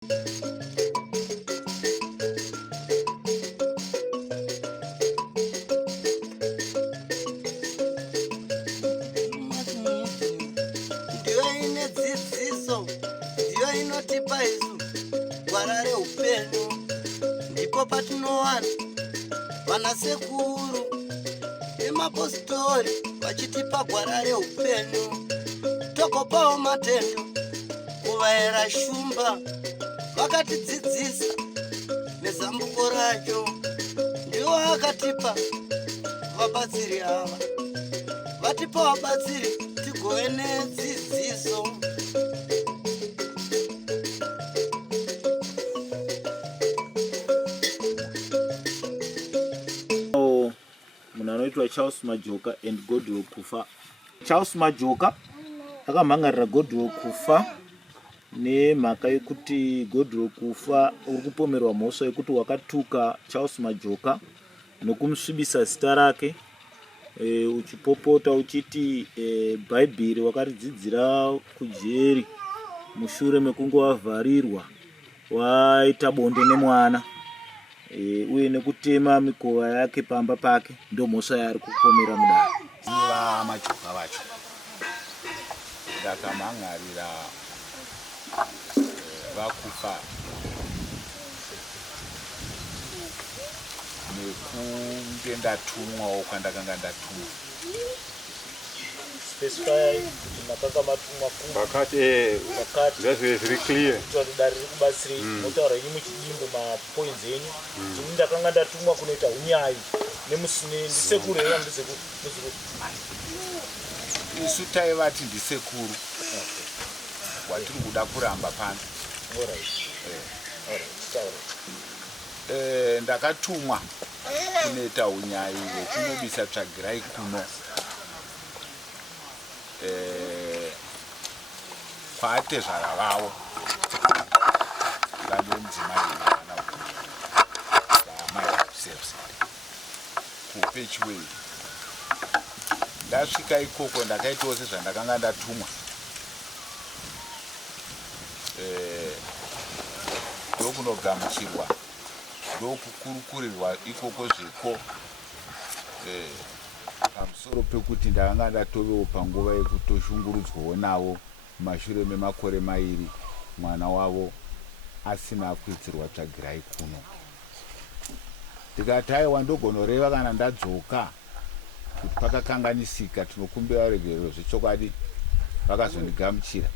Ndiyo ine dzidziso, ndiyo inotipa isu gwara reupenyu. Ndipo patinowana vanasekuru nemapositori vachitipa gwara reupenyu. Tokopawo matendo kuvaera shumba, vakatidzidzisa nezambuko racho. Ndivo vakatipa vabatsiri ava, vatipa vabatsiri tigove nedzidziso. Munhu anoitwa Charles Majoka and Godwill Kufa. Charles Majoka akamhangarira Godwill Kufa nemhaka yekuti Godwill Kufa uri kupomerwa mhosva yekuti wakatuka Charles Majoka nokumusvibisa zita rake, uchipopota uchiti bhaibheri wakaridzidzira kujeri mushure mekunge wavharirwa waita bonde nemwana, uye nekutema mikova yake pamba pake. Ndo mhosva yaari kupomera mudaro. Majoka vacho ndakamhangarira vakufa nekunge ndatumwawo kwandakanga ndatumwa. Specify kuti makanga matumwa Vakati zviri clear. kuti dare riri kubatsirei. Motaura ini muchidimbo mapoints enyu kuti ndakanga ndatumwa kunoita unyayi ndisekuru here ndisekuru. Isu taivati ndisekuru watiri kuda kuramba pano. Ndakatumwa kunoita unyayi hwekunobisa tsvagirai kuno kwaatezvara vavo vanonzimai kupechiwei. Ndasvika ikoko ndakaitawo sezvandakanga ndatumwa, ndokunogamuchirwa, ndokukurukurirwa ikoko zveko pamusoro pekuti ndakanga ndatovewo panguva yekutoshungurudzwawo navo mumashure memakore 2 mwana wavo asina kuitirwa tsvagirai kuno. Ndikati aiwa ndogonoreva kana ndadzoka kuti pakakanganisika, tinokumbira uregerero zvechokwadi. Vakazondigamuchira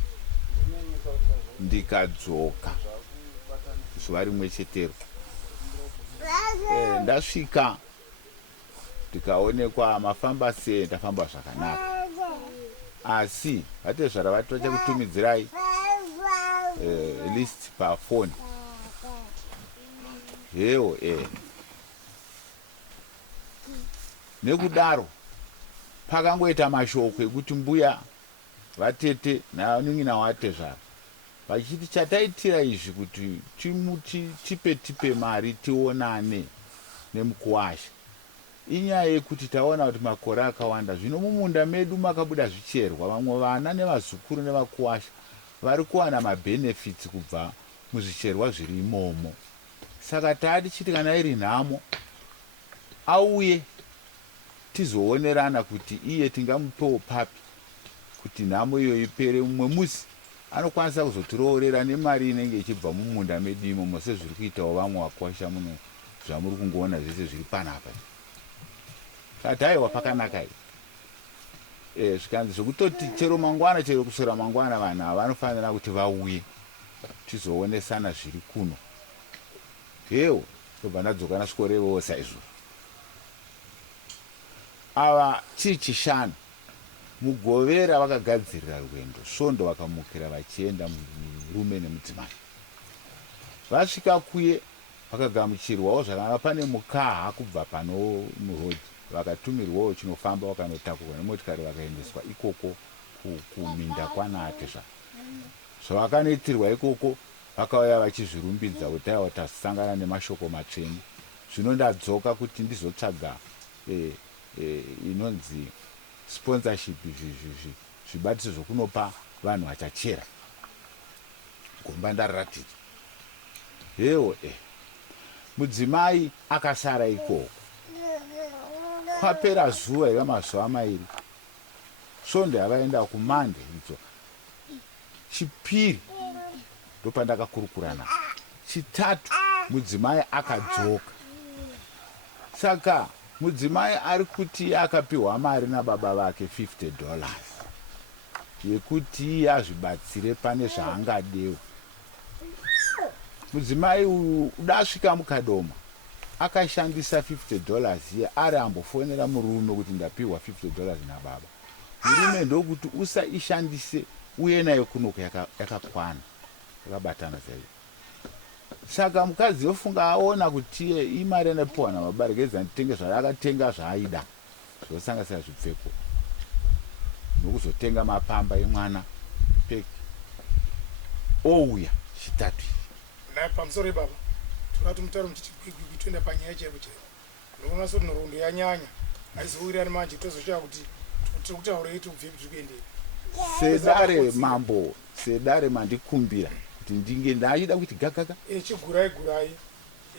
ndikadzoka zuva rimwe chetero. Ndasvika ndikaonekwa mafamba sei, ndafamba zvakanaka, asi vatezvara vati vachakutumidzirai list pafoni hewo. Nekudaro pakangoita mashoko ekuti mbuya vatete nanin'ina watezvara vachiti chataitira izvi kuti tipe mari tionane nemukuwasha inyaya yekuti taona kuti makore akawanda zvino mumunda medu makabuda zvicherwa. Vamwe vana nevazukuru nevakuwasha vari kuwana mabhenefits kubva muzvicherwa zviri imomo. Saka tatichiti kana iri nhamo auye tizoonerana kuti iye tingamupewo papi kuti nhamo iyo ipere. Mumwe musi anokwanisa kuzotiroorera nemari inenge ichibva mumunda medu imomo sezviri kuitawo vamwe vakuwasha muno zvamuri kungoona zvese zviri panapa. Kati aiwa pakanaka iyi. Zvikanzi zvokutoti chero mangwana, chero kusora mangwana, vanhu ava vanofanira kuti vauye tizoonesana zviri kuno. Hewo ndobva ndadzoka ndasvikorevawo saizvo. Ava chiri chishanu mugovera vakagadzirira rwendo svondo vakamukira vachienda murume nemudzimai. Vasvika kuye vakagamuchirwawo zvakanaka. Pane mukaha kubva pano murodhi vakatumirwawo chinofamba vakanotakurwa nemotikari vakaendeswa ikoko kuminda kwanatezva. Zvavakanoitirwa ikoko vakauya vachizvirumbidza kuti aiwa tasangana nemashoko matsvene. Zvino ndadzoka kuti ndizotsvaga inonzi sponsorship, zvibatiso zvokunopa vanhu vachachera. Gomba ndariratidza Yewo mudzimai akasara ikoko. Kwapera zuva iva mazuva mairi. Sonde avaenda kumande idzo. Chipiri ndopandakakurukurana. Chitatu mudzimai akadzoka. Saka mudzimai ari kuti akapiwa mari nababa vake $50 yekuti azvibatsire pane zvaangadewo. Mudzimai uyu udasvika mukadoma akashandisa $50 iye ari ambofonera murume kuti ndapiwa $50 nababa. Murume ndokuti usaishandise uye nayo kunoko yakakwana yakabatana zaidi. Saka mukadzi yofunga aona kuti imari anapiwa nababa regedza nditenge zvaakatenga zvaaida zvosanganisira zvipfeko nokuzotenga mapamba emwana peki ouya chitatu. Pamusoro baba tokati mutauro muchigwigwi toenda panyaya chaipo chaipo. Ndinoona soti nhoroondo yanyanya aizowirirani manje tozochava kuti tikutaurei tubvepi tikuendei. Sedare mambo sedare mandikumbira kuti ndinge ndachida kuti gagaga chigurai.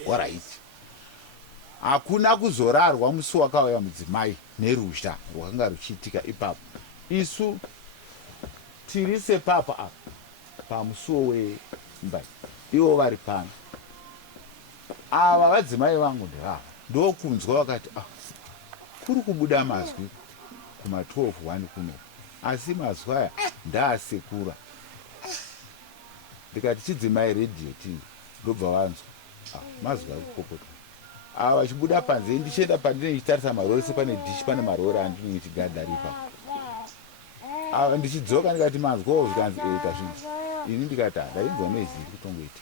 Alright. Hakuna kuzorarwa musi wakauya mudzimai nerusha rwakanga ruchiitika ipapo. Isu tiri sepapa apa pamusuwo wemba ivo vari pano. Ava vadzimai vangu ndevava ndokunzwa vakati kuri kubuda mazwi kuma12 kuno, asi mazwi aya ndaasekura. Ndikati chidzimai redhiyo tii ndobva vanzwa mazwi ari kukokota. Ava vachibuda panze ndichienda pandine ndichitarisa marori sepane dhishi pane marori andinenge chigadha ripa. Ava ndichidzoka ndikati mazwawo zvikanzi ita zvinhu. Ini ndikati ndainzwa noizi iri kutongoita.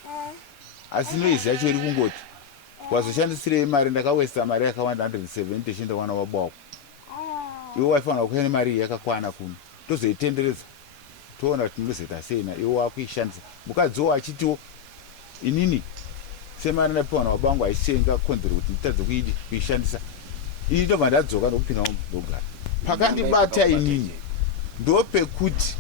Asi noizi yacho iri kungoti wazoshandisirei mari ndakawesta mari yakawanda 170 ichienda wana baba wako. Iwe waifanira kuenda mari yakakwana kuno. Tozoitenderedza. Toona kuti ndinozoita sei na iwe wakuishandisa. Mukadziwo achitiwo inini semari ndapiwa nababa wangu aichenga konzero kuti nditadze kuishandisa. Ini ndobva ndadzoka ndokupinda ndogara. Pakandibata inini ndopekuti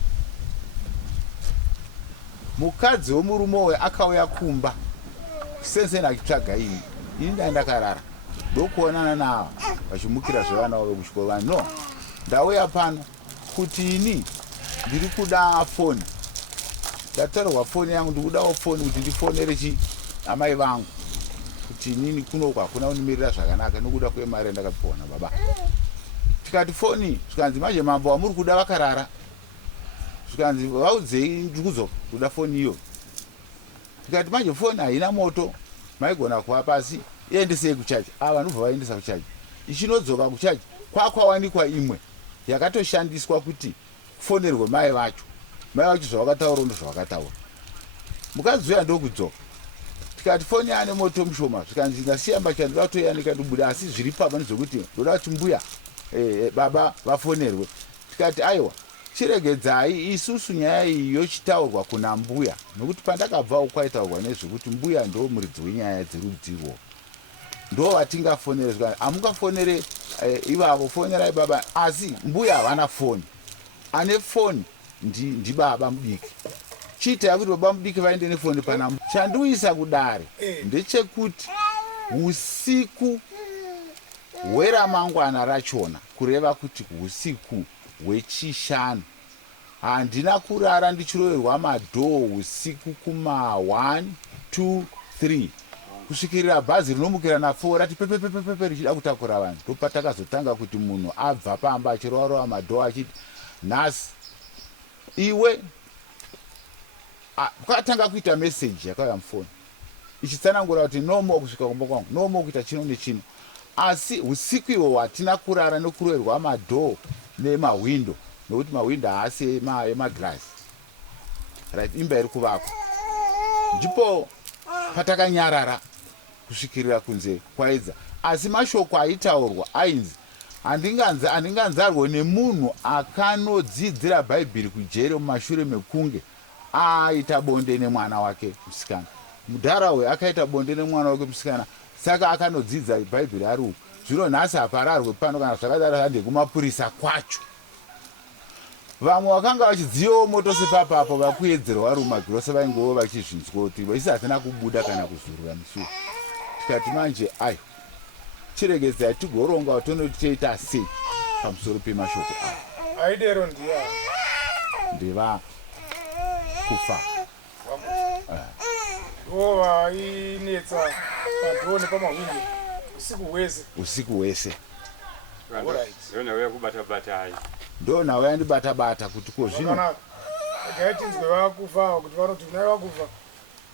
mukadzi womurume uyu akauya kumba senseni achitsvaga ini ndakarara ndokuonana navo vachimukira zvevana vavo kuchikoro. No, ndauya pano kuti ini ndiri kuda foni. Ndatorerwa foni yangu ndikudawo foni kuti ndifonere amai vangu kuti inini kunoku hakuna unimirira zvakanaka nokuda kwemari ndakapiwa nababa. Tikati foni zvikanzi manje mambo wamuri kuda vakarara. Zvikanzi vaudzei ndikuzoka kuda foni iyo. Tikati manje foni haina moto maigona kuva pasi iendesei kuchaji. Ava vanobva vaendesa kuchaji. Ichinodzoka kuchaji kwakwawanikwa imwe yakatoshandiswa kuti kufonerwe mai vacho. Mai vacho zvavakataura ndo zvavakataura. Mukadzi uya ndokudzoka. Tikati foni ane moto mushoma. Zvikanzi ndasiya mbatya ndinoda kutoyanika ndibuda asi zviri papa nezvokuti ndoda kuti mbuya baba vafonerwe. Tikati aiwa chiregedzai isusu nyaya iyi yochitaurwa kuna mbuya nokuti pandakabvawo kwaitaurwa nezvekuti mbuya ndo muridzi wenyaya dzerudzirwo ndo vatingafonere. Amungafonere ivavo, fonerai baba, asi mbuya havana foni. Ane foni ndibaba mudiki. Chiita kuti baba mudiki vaende nefoni pana chandiuisa kudare ndechekuti usiku hweramangwana rachona kureva kuti usiku hwechishanu handina kurara ndichiroverwa madhoo usiku kuma 1, 2, 3 kusvikirira bhazi rinomukira na4 rati pepepepepe richida kutakura vanhu. Ndopatakazotanga kuti munhu abva pamba achirovarova madhoo achiti nhasi iwe kwatanga kuita meseji yakauya mufoni ichitsanangura kuti nomo kusvika kumba kwangu, nomo kuita chino nechino. Asi usiku ihwo hatina kurara nokuroverwa madhoo nemawindo nokuti mawindo haasi emagirasi. Right, imba iri kuvakwa. Ndipo patakanyarara kusvikirira kunze kwaedza. Asi mashoko aitaurwa ainzi handinganzarwe nemunhu akanodzidzira bhaibheri kujere mumashure mekunge aita bonde nemwana wake musikana. Mudharawe akaita bonde nemwana wake musikana, saka akanodzidza bhaibheri ari uku. Zvino nhasi hapararwe pano kana zvakadaro hande kumapurisa kwacho. vamwe vakanga vachidzivawo moto sepapapo vakuedzerwa rumagirosa vaingovo vachizvinzwa kuti vachisi hatina kubuda kana kuzurura nesuo. Tikati manje ayo chiregedzai tigoronga kuti tonotoita sei pamusoro pemashoko aya. Aidero ndiya ndeva kufa ndo vainetsa padhoo nepamahwindo usiku hwese. ndonauya kubata-bata hai ndonhau yandibata-bata kuti ko zvino gaitinzwe vakufa kuti vanoti nai vakufa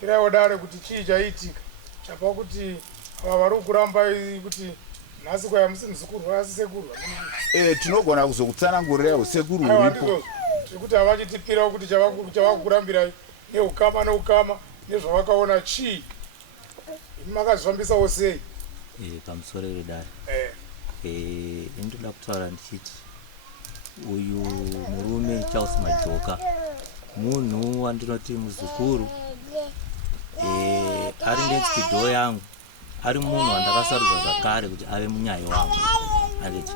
iraodare kuti chii chaitika chapa kuti ava vari kuramba kuti nhasi kwaya musi muzukuru asi sekuru. tinogona kuzokutsanangurira usekuru uripo zvekuti havachitipirawo kuti chavakukurambirai neukama nezvavakaona chii makazvifambisawo sei pamusoro redare. Ndinoda kutaura ndichiti uyu murume Charles Majoka munhu wandinoti muzukuru, ari netsvidzo yangu, ari munhu wandakasarudza zvakare kuti ave munyaya wangu. Handiti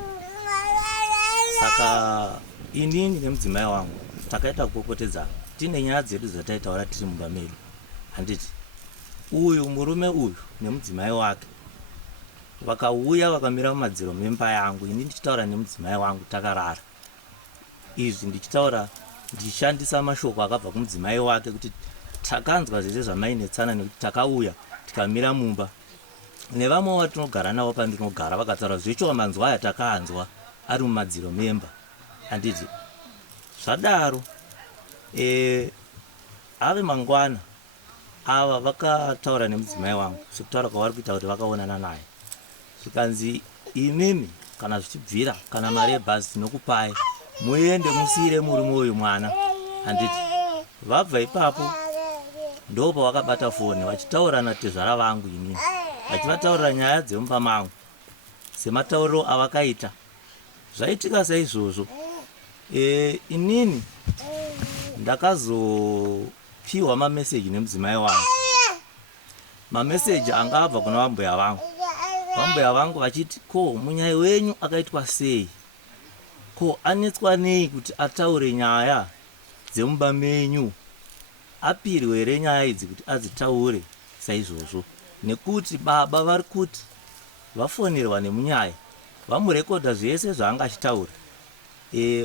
saka inini nemudzimai wangu takaita kupopotedzana, tine nyaya dzedu dzataitaura tiri mumba medu. Handiti uyu murume uyu nemudzimai wake vakauya vakamira mumadziro memba yangu, ini ndichitaura nemudzimai wangu takarara. Izvi ndichitaura ndichishandisa mashoko akabva kumudzimai wake kuti takanzwa zvese zvamainetsana nekuti takauya tikamira mumba nevamwe vatinogara navo pandinogara vakataura zvecho manzwa aya takaanzwa ari mumadziro memba. Handiti zvadaro ave mangwana ava vakataura nemudzimai wangu sekutaura kwavari kuita kuti vakaonana naye zvikanzi imimi kana zvichibvira kana mari yebhazi tinokupai muende musiyire murume uyu mwana. Handiti vabva ipapo ndo pavakabata foni vachitaura natezvara vangu inini vachivataurira nyaya dzemumba mangu sematauriro avakaita zvaitika saizvozvo. Inini ndakazopiwa mameseji nemudzimai wangu, mameseji anga abva kuna vambuya vangu. Vambuya vangu vachiti ko munyai wenyu akaitwa sei, ko anetswa nei kuti ataure nyaya dzemumba menyu, apirwe here nyaya idzi kuti adzitaure saizvozvo, nekuti baba vari kuti vafonerwa nemunyaya vamurekodha zvese zvaangachitaura.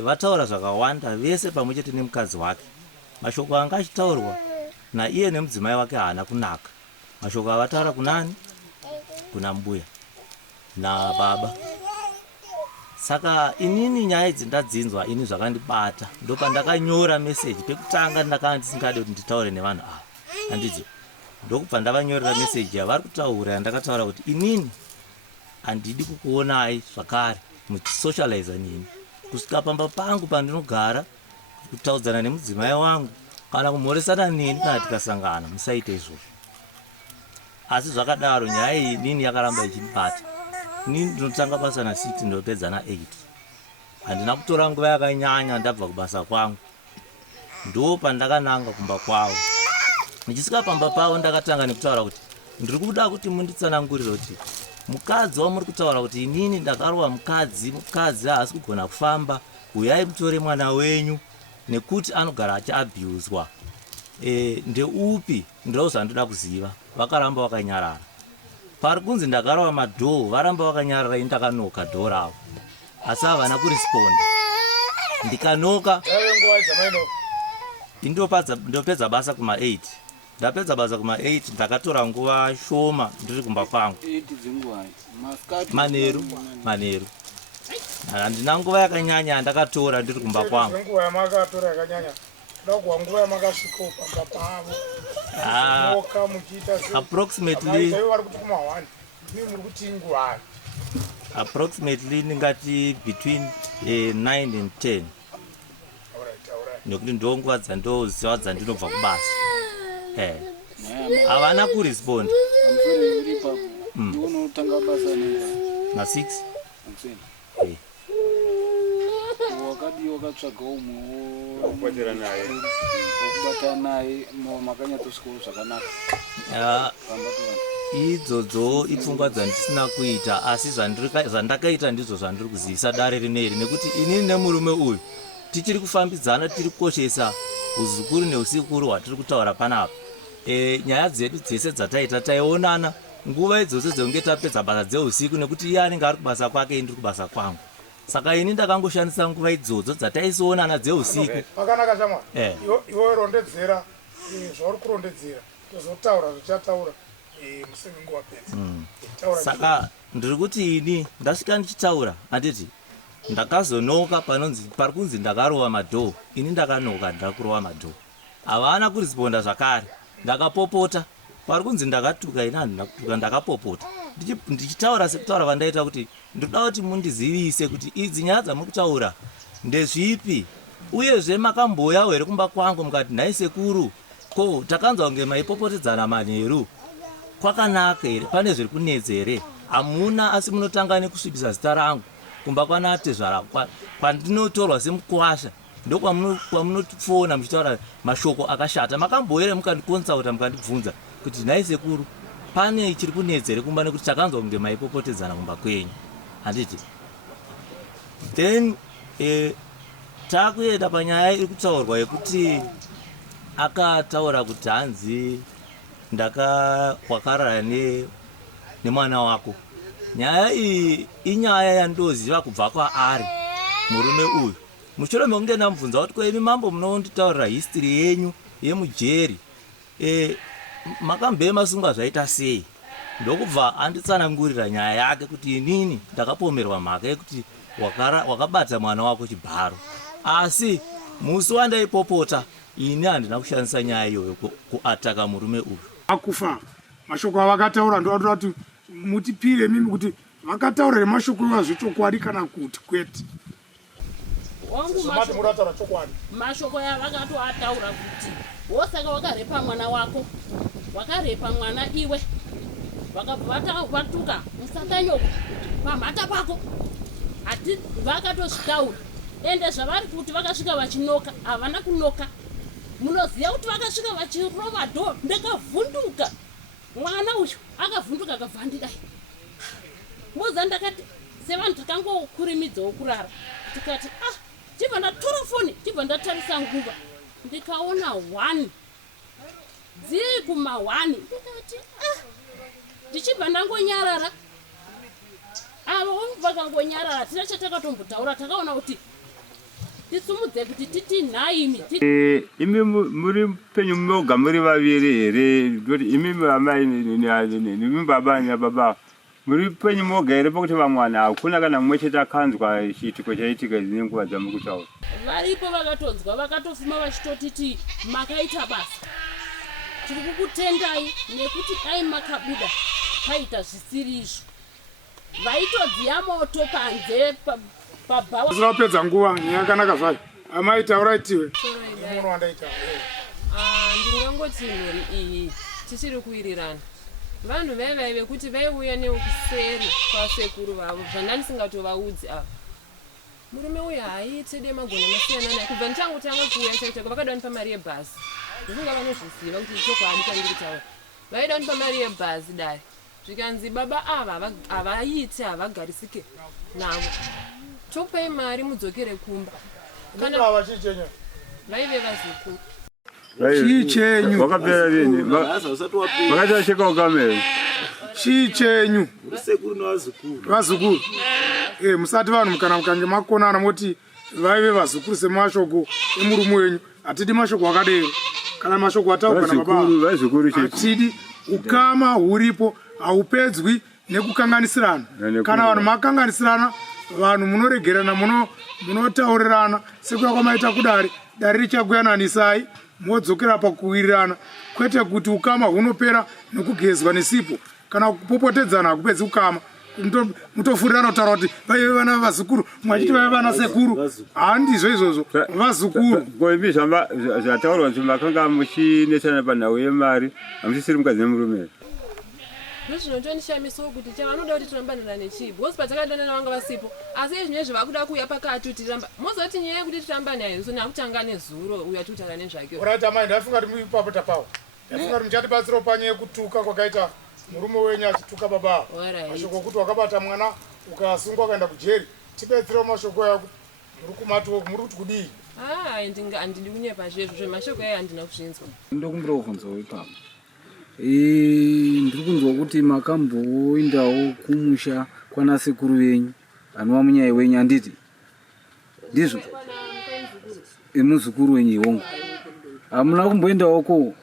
Vataura zvakawanda vese pamwe chete nemukadzi wake. Mashoko anga achitaurwa naiye nemudzimai wake haana kunaka. Mashoko avataura kunani? Kuna mbuya nababa. Saka inini nyaya idzi ndadzinzwa, ini zvakandibata, ndo pandakanyora meseji pekutanga ndakanga ndisingade kuti nditaure nevanhu ava. Handiti ndokubva ndavanyorera meseji yavari kutaura yandakataura kuti inini handidi kukuonai zvakare muchisocializa nini, kusvika pamba pangu pandinogara kutaudzana nemudzimai wangu kana kumhoresana neni kana tikasangana, musaite izvozvo. Asi zvakadaro nyaya iyi nini yakaramba ichibata. Nini ndinotanga basa na6 ndopedza na8. Handina kutora nguva yakanyanya ndabva kubasa kwangu. Ndo pandakananga kumba kwavo. Ndichisvika pamba pavo ndakatanga nekutaura kuti ndiri kuda kuti munditsanangurire kuti mukadzi wamuri kutaura kuti inini ndakarwa mukadzi haasi kugona kufamba, uyai mutore mwana wenyu nekuti anogara achiabhuzwa. Ndeupi ndiro zvandoda kuziva. Vakaramba vakanyarara. Pari kunzi ndakarwa madhoo varamba vakanyarara, ini ndakanoka dhoo ravo asi havana kuresponda. Ndikanoka ndopedza basa kuma8. Ndapedza basa kuma8 ndakatora nguva shoma ndiri kumba kwangu manheru. Handina nguva yakanyanya yandakatora ndiri kumba kwangu. Approximately ningati between 9 and 10 nekuti ndo nguva dzandoziva dzandinobva kubasa. Havana kuresponda na6 wakadi wakatsvaga umwe wokubata naye makanyatosvikawo zvakanaka. Idzodzo ipfungwa dzandisina kuita, asi zvandakaita ndizvo zvandiri kuzivisa dare rineri, nekuti inini nemurume uyu tichiri kufambidzana tiri kukoshesa uzukuru neusikuru hwatiri kutaura panapa. Nyaya dzedu dzese dzataita taionana nguva idzose dzeunge tapedza basa dzeusiku, nekuti iye anenge ari kubasa kwake indi kubasa kwangu. Saka ini ndakangoshandisa nguva idzodzo dzataisionana dzeusiku. Pakanaka shamwari. Iwe rondedzera zvauri kurondedzera tozotaura zvichataura musemi nguva pedza. Saka ndiri kuti ini ndasvika ndichitaura handiti ndakazonoka pari kunzi ndakarova madhoo. Ini ndakanoka ndakurova madhoo, havana kurisponda zvakare. Ndakapopota pari kunzi ndakatuka, ini handina kutuka, ndakapopota ndichitaura sekutaura vandaita kuti ndoda kuti mundizivise kuti idzi nyaya dzamuri kutaura ndezvipi, uyezve makamboya here kumba kwangu mukati nhai sekuru ko takanzwa kunge maipopotedzana manheru, kwakanaka here? Pane zviri kunetsa here? Hamuna, asi munotanga nekusvibisa zita rangu kumba kwanatezvara kwandinotorwa semukwasha. Ndokwamunofona muchitaura mashoko akashata. Makamboere mukandikonsulta mukandibvunza kuti nhai sekuru pane chiri kunetsa here kumba, nekuti takanzwa kunge maipopotedzana kumba kwenyu handiti. Then takuenda panyaya iri kutaurwa yekuti akataura kuti hanzi wakarara nemwana wako. Nyaya iyi inyaya yandoziva kubva kwaari murume uyu. Mushure mekunge ndamubvunza kuti koimi mambo munonditaurira history yenyu yemujeri, makambe masunga zvaita sei? Ndokubva anditsanangurira nyaya yake kuti inini ndakapomerwa mhaka yekuti wakabata mwana wako chibharo, asi musi wandaipopota ini handina kushandisa nyaya iyoyo kuataka murume uyu. Akufa mashoko avakataura ndoda kuti mutipire mimi kuti vakataura mashoko azvechokwadi kana kuti kwete. Mashoko yavakatoataura kuti wosaka wakarepa mwana wako, wakarepa mwana iwe, vakabva musakanyoko pamhata pako. Hati vakatozvitaura, ende zvavari kuti vakasvika vachinoka havana kunoka. Munoziva kuti vakasvika vachirova dhoo, ndakavhunduka. Mwana uyu akavhunduka akavhandidai. Moza ndakati sevanhu takangokurimidzawo kurara, tikati chibva ndatora foni, chibva ndatarisa nguva, ndikaona 1 dziri kuma1, ndikati ndichibva ndangonyarara. Avo vakangonyarara, tina chatakatombutaura, takaona kuti tisumudze kuti titi nhaimi. Imi muri penyu moga muri vaviri here, kuti imi amai nemi baba nababa muri penyu moga here pokuti vamwana hakuna kana mumwe chete akanzwa chiitiko chaitika nenguva dzamuri kutaura? Varipo vakatonzwa, vakatofuma vachitotiti makaita basa, tiri kukutendai nekuti dai makabuda paita zvisiri izvo. Vaitodziya moto panze pabhawa. Zvinopedza nguva yakanaka zvayo. Amai tauraitiwe. Muno wandaita. Ndingangoti nhuri iyi tichiri kuwirirana. Vanhu vaive kuti vaiuya nekuseri kwasekuru vavo zvandandisingatovaudzi ava. Murume uyu haaite demagona masiyana naye kubva ndichangotanga kuuya chaitako vakada vandipa mari yebhasi. Ndisinga vanozviziva kuti chokwadi kwandiri kutaura. Vaida vandipa mari yebhasi dai. Zvikanzi baba ava havaite havagarisike navo. Topai mari mudzokere kumba. Kana ava chichenyu. Vaive vazukuru. Chichenyu. Wakapera rini? Vakachashika ukamera. Chichenyu. Sekuru nevazukuru. Vazukuru. Musati vanhu kana mukange makonana moti vaive vazukuru semashoko emurume wenyu. Hatidi mashoko akadero. Kana mashoko atauka na baba. Vazukuru chete. Hatidi ukama huripo haupedzwi nekukanganisirana. Kana vanhu makanganisirana, vanhu munoregerana, munotaurirana, sekuya kwamaita kudari, dari richakuyananisai, modzokera pakuwirirana, kwete kuti ukama hunopera nekugezwa nesipo. Kana kupopotedzana hakupedzi ukama. Mutofurirana kutaura kuti vaive vana vazukuru, mwachiti vaive vana sekuru. Handizvo izvozvo, vazukuru. Koimbi zvataurwa kuti makanga muchinesana panhau yemari, hamusisiri mukadzi nemurume. Ndozvinotondishamisawo kuti chavanoda kuti tirambanira nechipo. Wose patakadanana vanga vasipo. Asi izvinezvi vakuda kuuya pakati kuti tiramba. Mozoti nyaya yekuti tirambane hayo, so nakutanga nezuro uya tutaura nezvake. Alright, amai ndafunga kuti muipapota pawo. Ndafunga kuti muchatibatsirawo panyaya yekutuka kwakaita murume wenyu achituka baba. Mashoko okuti wakabata mwana ukasungwa ukaenda kujeri. Tibetserewo mashoko aya muri kumatoku muri kuti kudii? Handidi kunyepa zvezvo zvemashoko ayo handina kuzvinzwa. Ndokumbira kubvunzawo ipapo. Ndiri kunzwa kuti makamboendawo kumusha kwana sekuru venyu anova munyai wenyu handiti? Ndizvo? Muzukuru wenyu ihongu. Hamuna kumboendawoko?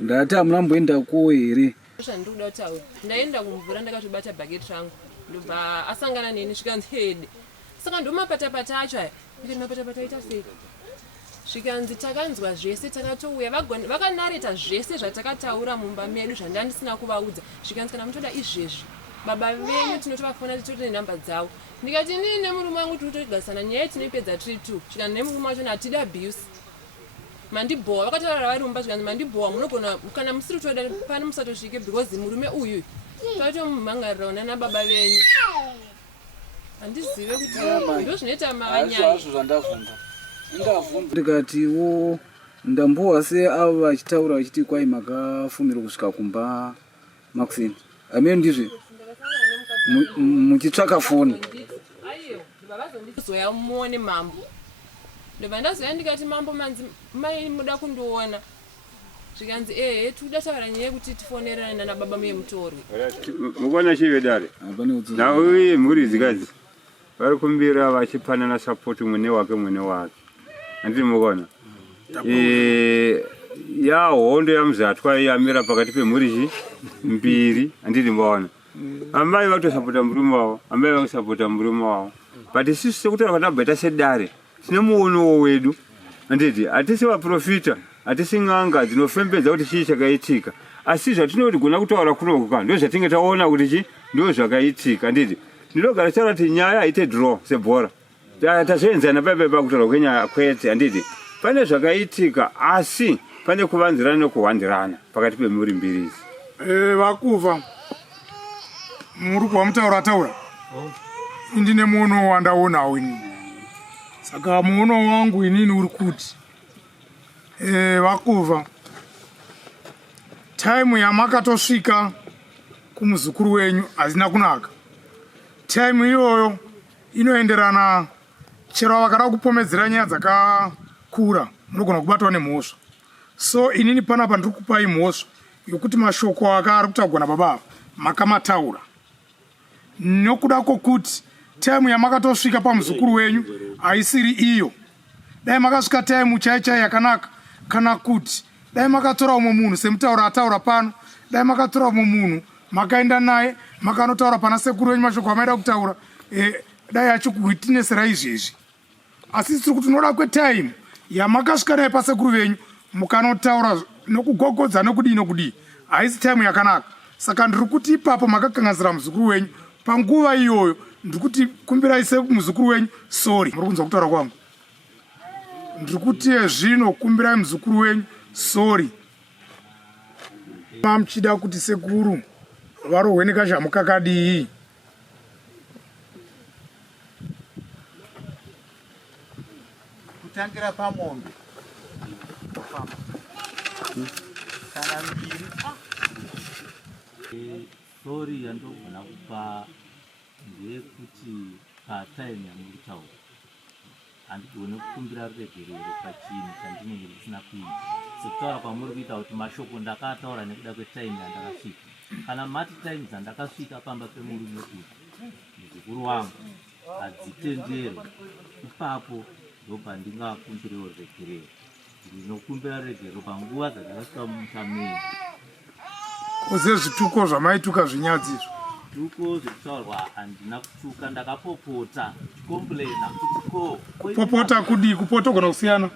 Ndati hamuna kumboendako here? Zvandiri kuda kutaura. Ndaenda kumvura ndakatobata bhaketi rangu. Ndobva asangana neni zvikanzi hede. Saka ndomapatapata acho aya. Ndiri mapatapata aita sei? Zvikanzi takanzwa zvese takatouya vakanareta zvese zvatakataura mumba medu zvandandisina kuvaudza. Zvikanzi kana mutoda izvezvi baba venyu tinotovafona titori nenhamba dzavo. Ndikati inini nemurume wangu tiri kutogarisana nyaya tinoipedza tiri 2. Zvikanzi nemurume wacho hatidi abuse. Mandibhowa vakataura vari mumba zvikanzi mandibhowa munogona kana musiri kutoda pane musatosvike because murume uyu totomumhangarirawo nana baba venyu. Handizive kuti ndo zvinoita mavanyaya. Ndikatiwo ndambowa seavo vachitaura vachiti kwai makafumira kusvika kumba Maxine. Ameno ndizve muchitsvaka foni. Zoya muone mambo. Ndobva ndazoya ndikati mambo manzi mai muda kundiona. Zvikanzi tikuda taura nyaya yekuti tifonerane nana baba muyemutorwe. Mukona chive dare. Nauye mhuri dzikazi vari kumbira vachipanana support mwene wake. Handiti mukona? Hondo yamuzatwa yamira pakati pemhuri mbiri. Handiti mukona? Amai vakutosapota murume wavo, amai vakusapota murume wavo. But isusu sekutaura kwatabva tasedare tine muonowo wedu. Handiti hatisi vaprofita, hatisi n'anga dzinofembedza kuti chii chakaitika. Asi zvatinoti gona kutaura kunokuka ndo zvatinge taona kuti chi ndo zvakaitika. Handiti ndinogara taura kuti nyaya haite draw sebhora. Tazoenzana paipai pakutaura kwenyaya kwete. Handiti pane zvakaitika asi pane kuvanzirana nekuhwandirana pakati pemhuri mbiri idzi. Vakuva muri kwamutaura ndine muono wandaonawo inini. Saka muono wangu inini uri kuti vakuva time yamakatosvika kumuzukuru wenyu hazina kunaka. Time iyoyo inoenderana chero vakada kupomedzera nyaya dzakakura munogona kubatwa nemhosva. So inini panapa ndiri kupai mhosva yokuti mashoko akari kutaurwa nababa makamataura nokuda kwokuti time yamakatosvika pamuzukuru wenyu haisiri iyo. Dai makasvika time chaichai yakanaka kana kuti dai makatora umwe munhu semutaura ataura pano, dai makatora umwe munhu makaenda naye makanotaura pana sekuru wenyu mashoko amaida kutaura dai achikuitinesera izvezvi. Asi tiri kuti noda kwetime yamakasvika naye pasekuru venyu mukanotaura nokugogodza nokudii haisi time yakanaka. Saka ndiri kuti ipapo makakanganisira muzukuru wenyu panguva iyoyo. Ndiri kuti kumbirai muzukuru wenyu sorry. Muri kunzwa kutaura kwangu? Ndiri kuti zvino kumbirai muzukuru wenyu sorry. Muchida kuti sekuru varohwe nekazhamukakadii. Kutangira pamombe kana mbiri. Sorry yandogona kupa ndeyekuti patime yamuri kutaura handigone kukumbira ruregerero pachinhu chandinenge ndisina kuita. Sekutaura kwamuri kuita kuti mashoko ndakataura nekuda kwetime yandakasvika. Kana mati time dzandakasvika pamba pemurume kuti muzukuru wangu hadzitendere, ipapo ndobva ndingakumbirewo ruregerero. Ndinokumbira ruregerero panguva dzandakasvika mumushameni. Koze zvituko zvamaituka zvinyadzizvo. Zvituko zvekutaurwa handina kutuka, ndakapopota chikomplaina kuti ko popota kudii? Kupota ugona kusiyana.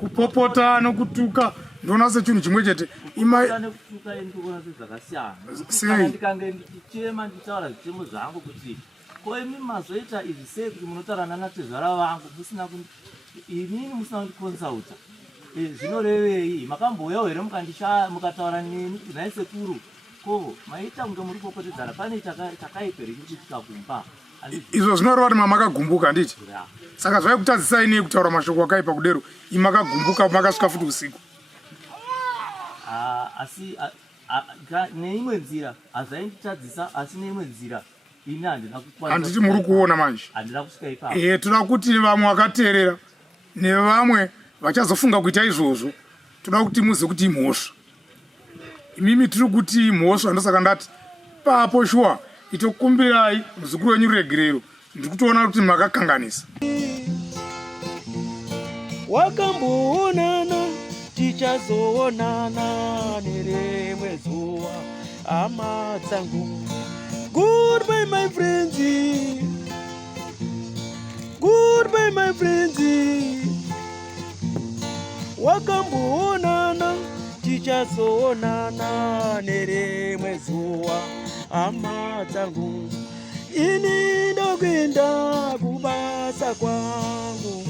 Kupopota nokutuka ndoona sechinhu chimwe chete. Nekutuka ndikuona sezvakasiyana. Kana ndikange ndichichema ndichitaura zvichemo zvangu kuti ko imi mazoita izvi sei kuti munotaura nanatezvara vangu inini musina kundikonsulta. Zvinorevei? Makambouyawo here mukataura neni kuti nhai sekuru ko maita kunge muri kupopotedzana pane chakaiperei kusvika kumba. Izvo zvinoreva kuti mamakagumbuka handiti? Saka zvaikutadzisai nei kutaura mashoko akaipa kudero imakagumbuka makasvika futi usiku? Asi neimwe nzira hazvainditadzisa, asi neimwe nzira ini handina kukwanisa handiti muri kuona manje handina kusvika ipapo toda kuti vamwe vakateerera nevamwe vachazofunga kuita izvozvo toda kuti muzive kuti imhosva. Imimi tiri kuti imhosva, ndosaka ndati papo shuwa itokumbirai muzukuru wenyu ruregerero. Ndiri kutoona kuti makakanganisa. Wakamboonana tichazoonana nerimwe zuva hama dzangu. Goodbye my friends, goodbye my friends. Wakamboonana tichazoonana nerimwe zuva hama dzangu. Ini ndokwenda kubasa kwangu.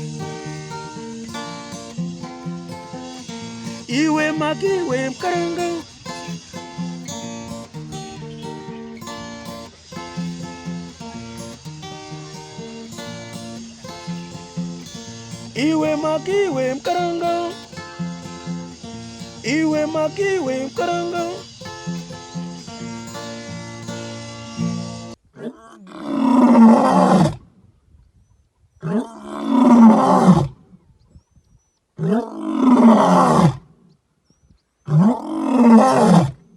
Iwe makiwe mkaranga, iwe makiwe mkaranga, iwe makiwe mkaranga. Yeah.